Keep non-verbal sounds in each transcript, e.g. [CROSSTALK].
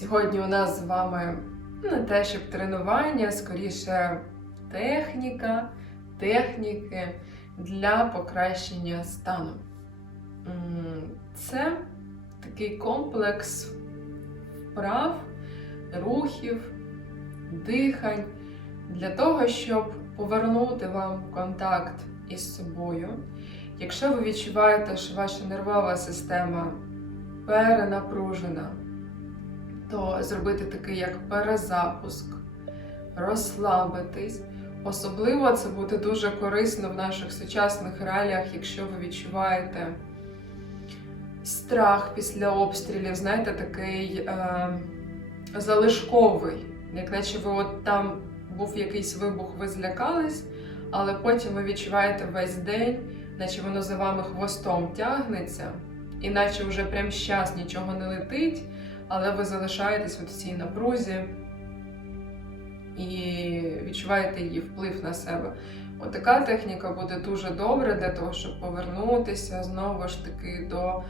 Сьогодні у нас з вами не те, щоб тренування, скоріше техніка, техніки для покращення стану. Це такий комплекс вправ, рухів, дихань для того, щоб повернути вам контакт із собою. Якщо ви відчуваєте, що ваша нервова система перенапружена, то зробити такий як перезапуск, розслабитись. Особливо це буде дуже корисно в наших сучасних реаліях, якщо ви відчуваєте страх після обстрілів, знаєте, такий е, залишковий, як наче ви от там був якийсь вибух, ви злякались, але потім ви відчуваєте весь день, наче воно за вами хвостом тягнеться, іначе вже прямо щас нічого не летить, але ви залишаєтесь в цій напрузі і відчуваєте її вплив на себе. От така техніка буде дуже добра для того, щоб повернутися знову ж таки до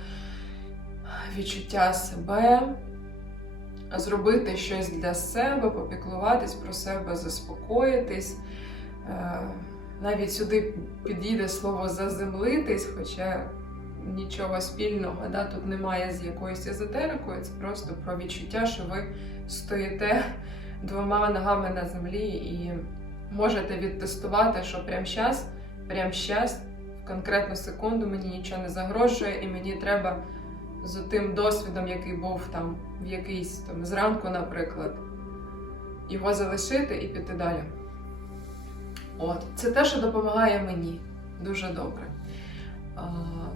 відчуття себе, зробити щось для себе, попіклуватись про себе, заспокоїтись. Е, Навіть сюди підійде слово заземлитись, хоча нічого спільного да, тут немає з якоюсь езотерикою, це просто про відчуття, що ви стоїте двома ногами на землі і можете відтестувати, що прямо зараз, прямо зараз, в конкретну секунду мені нічого не загрожує, і мені треба з тим досвідом, який був там в якийсь там зранку, наприклад, його залишити і піти далі. От, це те, що допомагає мені дуже добре.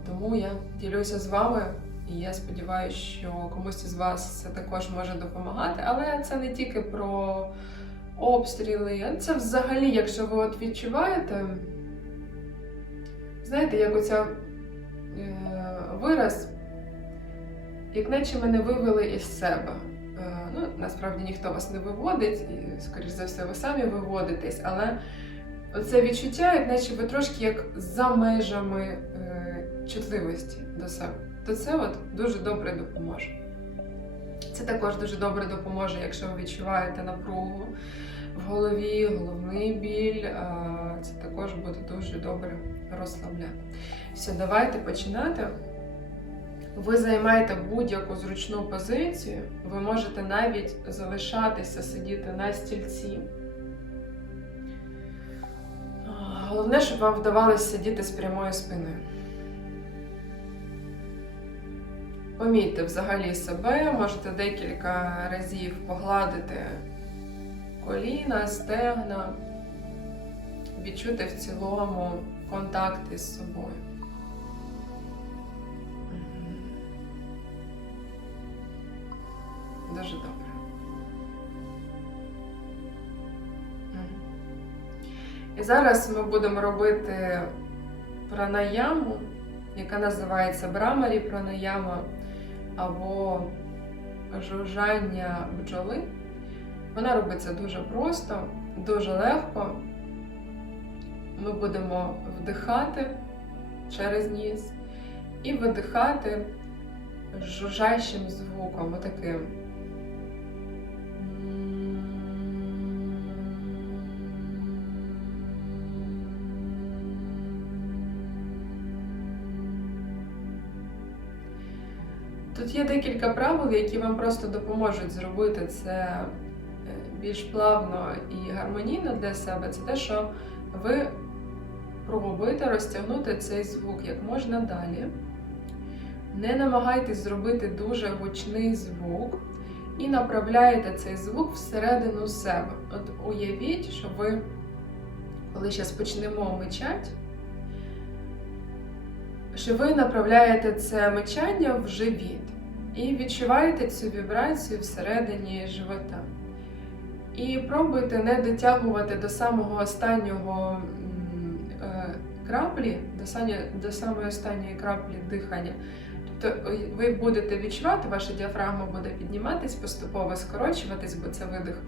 Тому я ділюся з вами, і я сподіваюся, що комусь із вас це також може допомагати. Але це не тільки про обстріли, це взагалі, якщо ви от відчуваєте, знаєте, як оця е, вираз, як наче мене вивели із себе. Е, ну, насправді ніхто вас не виводить, і, скоріш за все, ви самі виводитесь, але оце відчуття, як наче ви трошки як за межами чутливості до себе. То це от дуже добре допоможе. Це також дуже добре допоможе, якщо ви відчуваєте напругу в голові, головний біль. Це також буде дуже добре розслабляти. Все, давайте починати. Ви займаєте будь-яку зручну позицію, ви можете навіть залишатися сидіти на стільці. Головне, щоб вам вдавалося сидіти з прямою спиною. Помітьте взагалі себе, можете декілька разів погладити коліна, стегна, відчути в цілому контакт із собою. Дуже добре. І зараз ми будемо робити пранаяму, яка називається Брамарі пранаяма або жужжання бджоли. Вона робиться дуже просто, дуже легко. Ми будемо вдихати через ніс і видихати жужжащим звуком, отаким. Є декілька правил, які вам просто допоможуть зробити це е, більш плавно і гармонійно для себе. Це те, що ви пробуєте розтягнути цей звук як можна далі. Не намагайтесь зробити дуже гучний звук і направляєте цей звук всередину себе. От уявіть, що ви, коли зараз почнемо мичати, що ви направляєте це мичання в живіт і відчуваєте цю вібрацію всередині живота. І пробуйте не дотягувати до самого останнього е, краплі, до, самої останньої краплі дихання. Тобто ви будете відчувати, ваша діафрагма буде підніматись, поступово скорочуватись, бо це видих.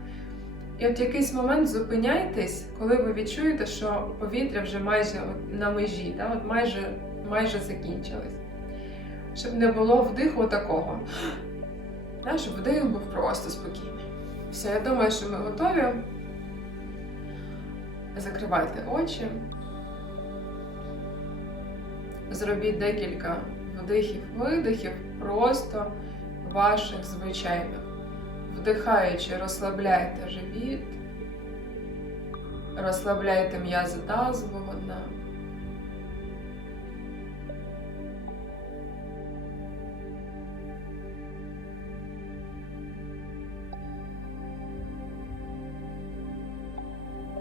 І от якийсь момент зупиняйтесь, коли ви відчуєте, що повітря вже майже на межі, да? от майже, майже закінчилось. Щоб не було вдиху такого. Наш вдих був просто спокійний. Все, я думаю, що ми готові. Закривайте очі. Зробіть декілька вдихів-видихів, просто ваших звичайних. Вдихаючи, розслабляйте живіт, розслабляйте м'язи тазового дна.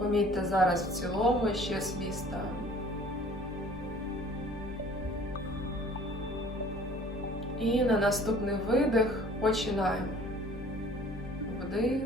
Помітьте зараз в цілому ще свій стан. І на наступний видих починаємо. Вдих.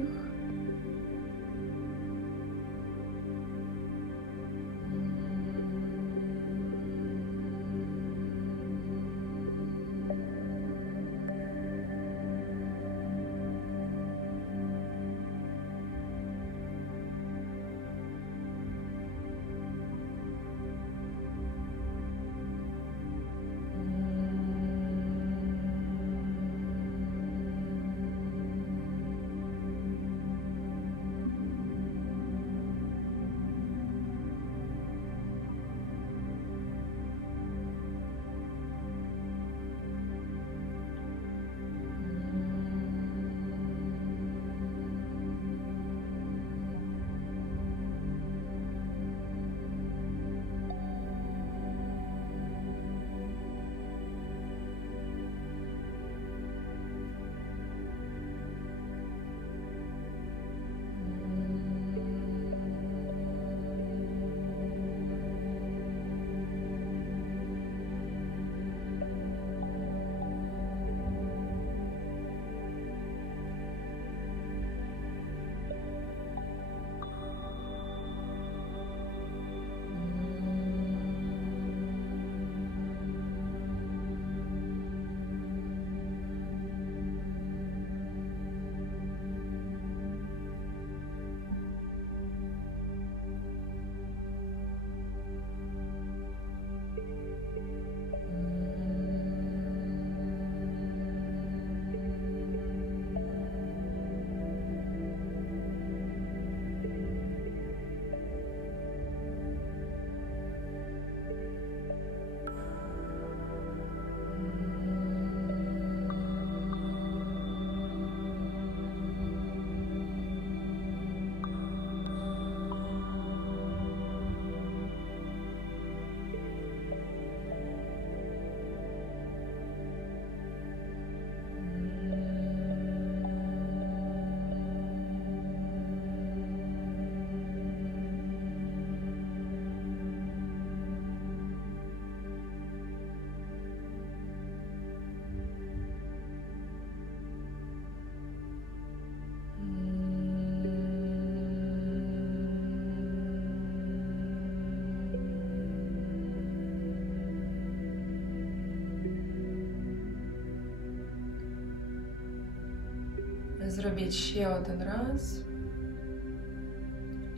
Зробіть ще один раз.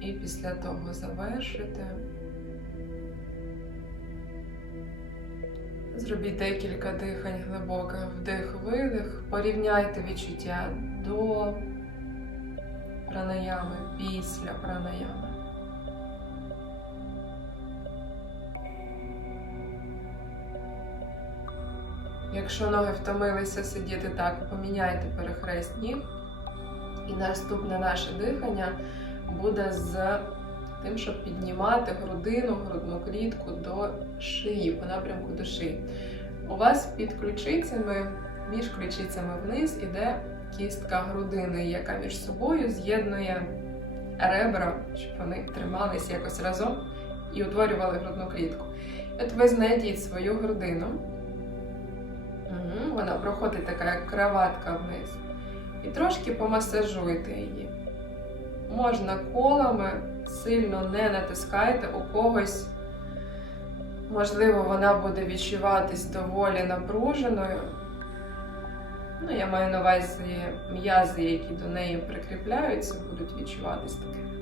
І після того завершите. Зробіть декілька дихань глибоких вдих-видих. Порівняйте відчуття до пранаями, після пранаями. Якщо ноги втомилися сидіти так, поміняйте перехрест ніг. І наступне наше дихання буде з тим, щоб піднімати грудину, грудну клітку до шиї, по напрямку до шиї. У вас під ключицями, між ключицями вниз іде кістка грудини, яка між собою з'єднує ребра, щоб вони тримались якось разом і утворювали грудну клітку. От ви знайдіть свою грудину. Вона проходить така як краватка вниз. І трошки помасажуйте її. Можна колами, сильно не натискайте у когось. Можливо, вона буде відчуватись доволі напруженою. Ну, я маю на увазі м'язи, які до неї прикріпляються, будуть відчуватись такими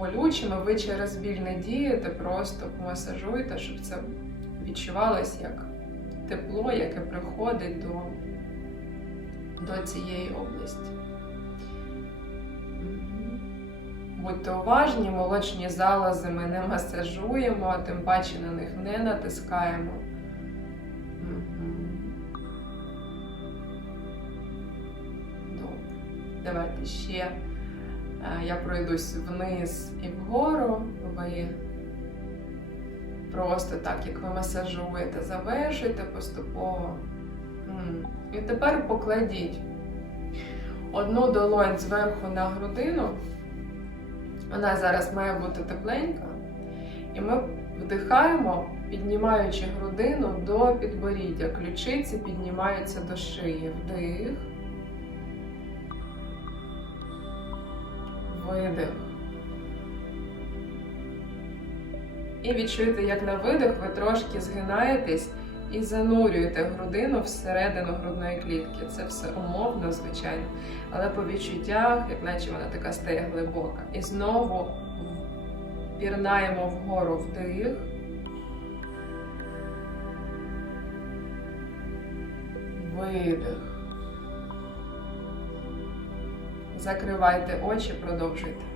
болючими. Ви через біль не дієте, просто помасажуйте, щоб це відчувалось як тепло, яке приходить до до цієї області. Будьте уважні, молочні залози ми не масажуємо, а тим паче на них не натискаємо. Давайте ще е, я пройдусь вниз і вгору. Ви просто так, як ви масажуєте, завершуйте поступово. І тепер покладіть одну долонь зверху на грудину. Вона зараз має бути тепленька. І ми вдихаємо, піднімаючи грудину до підборіддя. Ключиці піднімаються до шиї. Вдих. Видих. І відчуєте, як на видих ви трошки згинаєтесь і занурюєте грудину всередину грудної клітки. Це все умовно, звичайно, але по відчуттях, як наче вона така стає глибока. І знову пірнаємо вгору вдих. Видих. Закривайте очі, продовжуйте.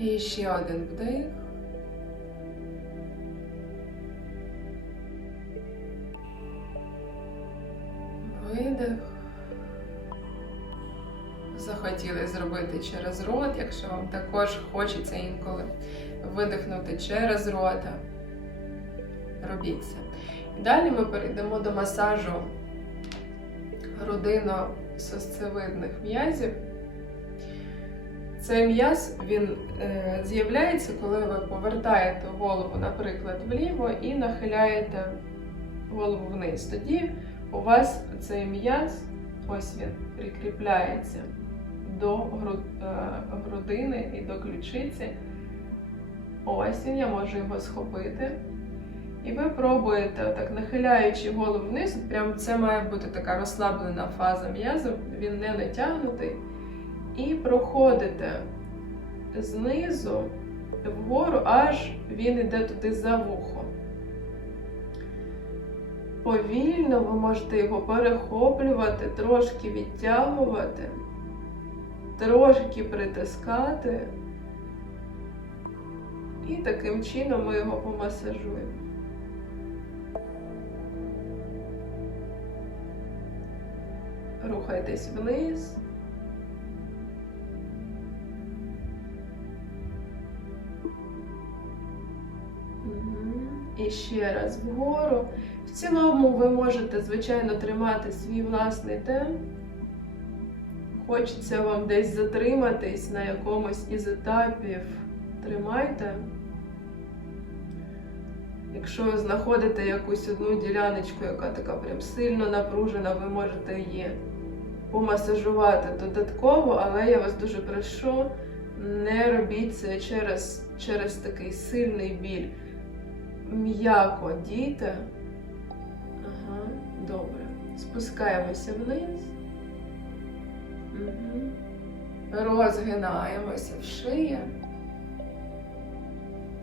І ще один вдих. Видих. Захотіли зробити через рот, якщо вам також хочеться інколи видихнути через рота. Робіть це. Далі ми перейдемо до масажу грудино-сосцевидних м'язів. Цей м'яз він е, з'являється, коли ви повертаєте голову, наприклад, вліво і нахиляєте голову вниз. Тоді у вас цей м'яз, ось він, прикріпляється до гру, е, грудини і до ключиці. Ось він, я можу його схопити. І ви пробуєте, так нахиляючи голову вниз, прям це має бути така розслаблена фаза м'язу, він не натягнутий. І проходите знизу вгору, аж він іде туди за вухо. Повільно ви можете його перехоплювати, трошки відтягувати, трошки притискати. І таким чином ми його помасажуємо. Рухайтесь вниз. І ще раз вгору. В цілому ви можете, звичайно, тримати свій власний темп. Хочеться вам десь затриматись на якомусь із етапів. Тримайте. Якщо ви знаходите якусь одну діляночку, яка така прям сильно напружена, ви можете її помасажувати додатково, але я вас дуже прошу, не робіть це через, через такий сильний біль м'яко дійте. Ага, добре. Спускаємося вниз. Угу. Розгинаємося в шиї.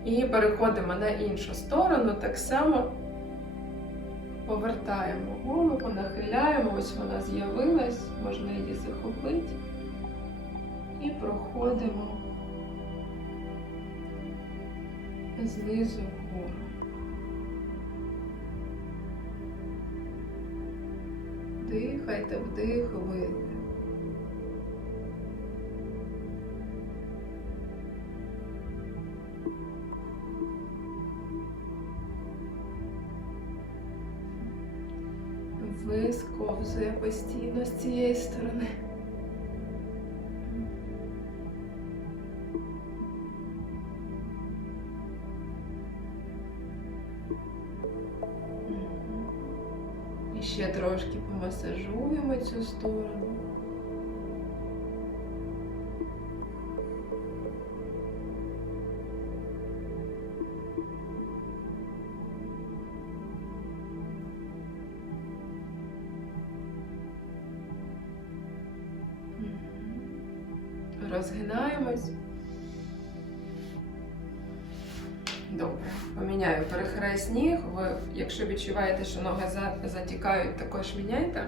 І переходимо на іншу сторону. Так само повертаємо голову, нахиляємо, ось вона з'явилась, можна її захопити. І проходимо знизу вгору. Дихайте, вдих, видих. Висковзує постійно з цієї сторони. І ще трошки помасажуємо цю сторону. Відчуваєте, що ноги затікають, також міняйте.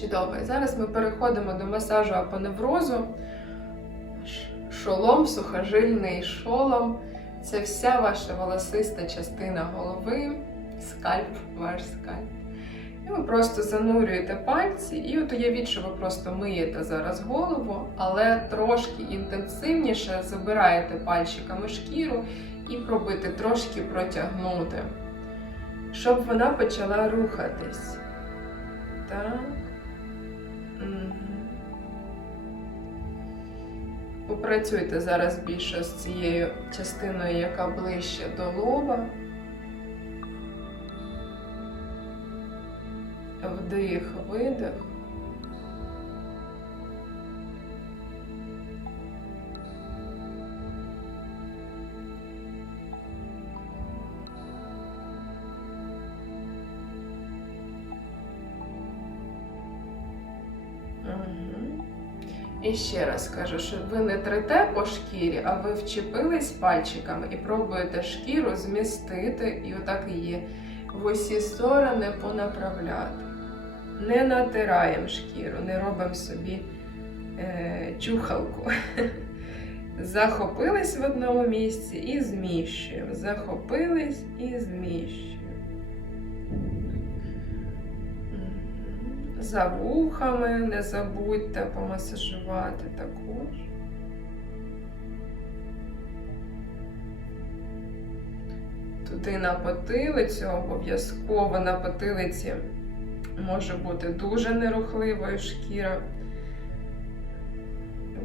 Чудово. І зараз ми переходимо до масажу апоневрозу. Шолом, сухожильний шолом. Це вся ваша волосиста частина голови, скальп, ваш скальп. І ви просто занурюєте пальці, і от уявіть, що ви просто миєте зараз голову, але трошки інтенсивніше забираєте пальчиками шкіру і пробуйте трошки протягнути, щоб вона почала рухатись. Так. Попрацюйте зараз більше з цією частиною, яка ближче до лоба. Вдих, видих. І ще раз кажу, що ви не трете по шкірі, а ви вчепились пальчиками і пробуєте шкіру змістити, і отак її в усі сторони понаправляти. Не натираємо шкіру, не робимо собі е, чухалку. [LAUGHS] Захопились в одному місці і зміщуємо. Захопились і зміщуємо. За вухами не забудьте помасажувати також. Туди на потилицю, обов'язково на потилиці може бути дуже нерухливою шкіра.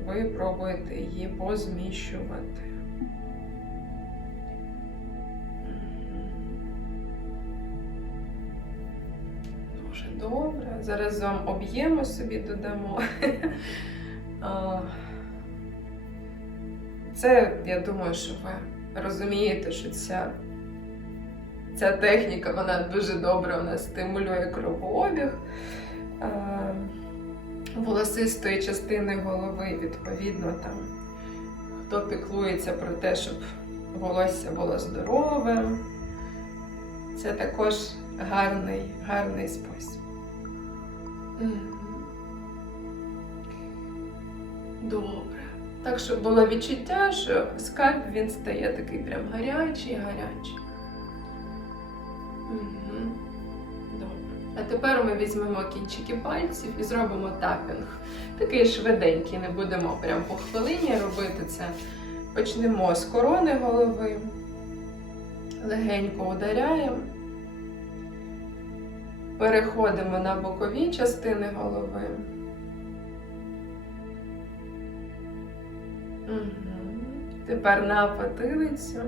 Ви пробуєте її позміщувати. Вам об'єму собі додамо. [LAUGHS] Це, я думаю, що ви розумієте, що ця, ця техніка вона дуже добре у нас стимулює кровообіг волосистої частини голови, відповідно, там, хто піклується про те, щоб волосся було здоровим. Це також гарний, гарний спосіб. Добре. Так, щоб було відчуття, що скальп він стає такий прям гарячий, гарячий. Мгм. Добре. А тепер ми візьмемо кінчики пальців і зробимо тапінг. Такий швиденький, не будемо прям по хвилині робити це. Почнемо з корони голови. Легенько ударяємо. Переходимо на бокові частини голови. Угу. Тепер на потилицю.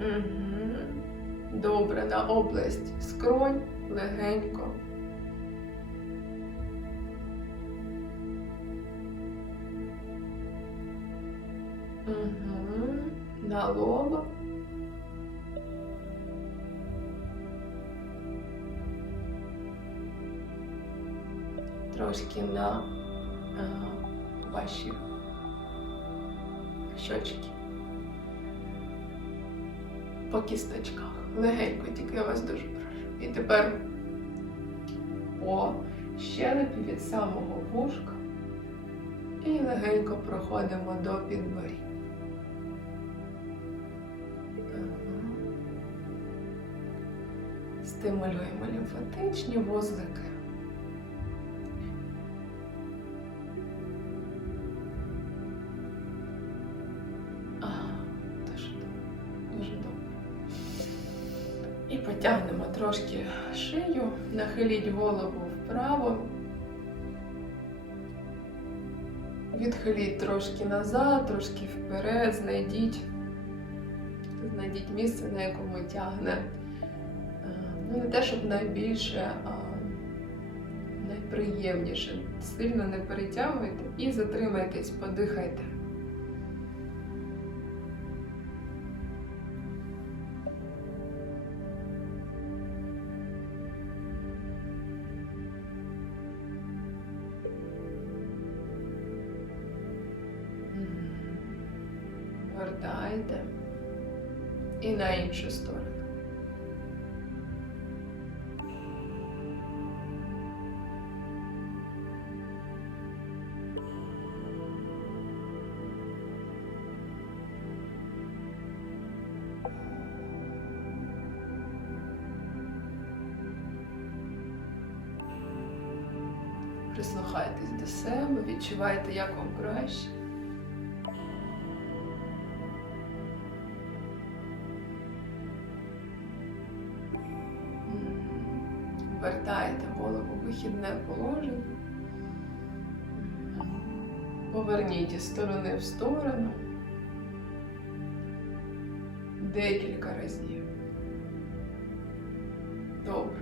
Угу. Добре, на область скронь легенько. Угу. На лоба. Трошки на а, ваші щочки. По кісточках. Легенько, тільки я вас дуже прошу. І тепер по щелепі від самого вушка. І легенько проходимо до підборі. Стимулюємо лімфатичні вузлики. А, дуже добре, дуже добре. І потягнемо трошки шию, нахиліть голову вправо. Відхиліть трошки назад, трошки вперед, знайдіть, знайдіть місце, на якому тягне. Ну, не те, щоб найбільше, а найприємніше. Сильно не перетягуйте і затримайтесь, подихайте. Вертайте. І на іншу сторону. Себе, відчувайте, як вам краще. М, Вертайте голову в вихідне положення. Поверніть із сторони в сторону декілька разів. Добре.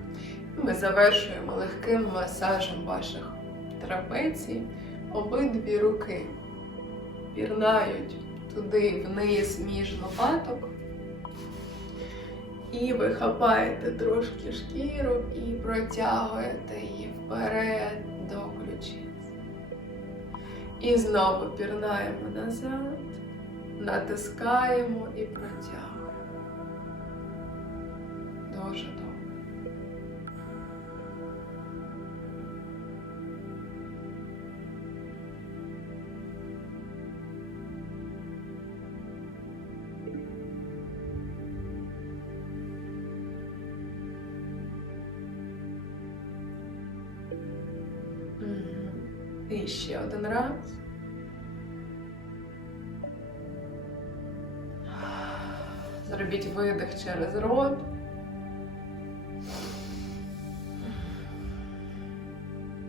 Ми завершуємо легким масажем ваших трапецій. Обидві руки пірнають туди вниз між лопаток. І ви хапаєте трошки шкіру і протягуєте її вперед до ключиць. І знову пірнаємо назад, натискаємо і протягуємо. Дуже добре. Один раз. Зробіть видих через рот.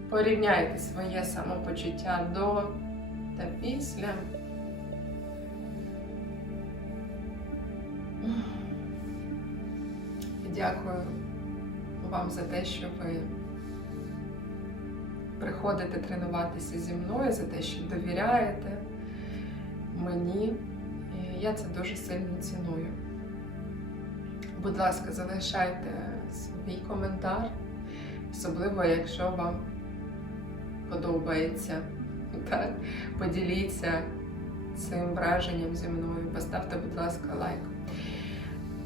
Порівняйте своє самопочуття до та після. Дякую вам за те, що ви приходите тренуватися зі мною, за те, що довіряєте мені. І я це дуже сильно ціную. Будь ласка, залишайте свій коментар, особливо, якщо вам подобається. Так? Поділіться цим враженням зі мною. Поставте, будь ласка, лайк.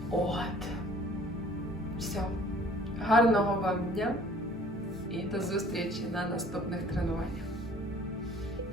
От. Все. Гарного вам дня і до зустрічі на наступних тренуваннях.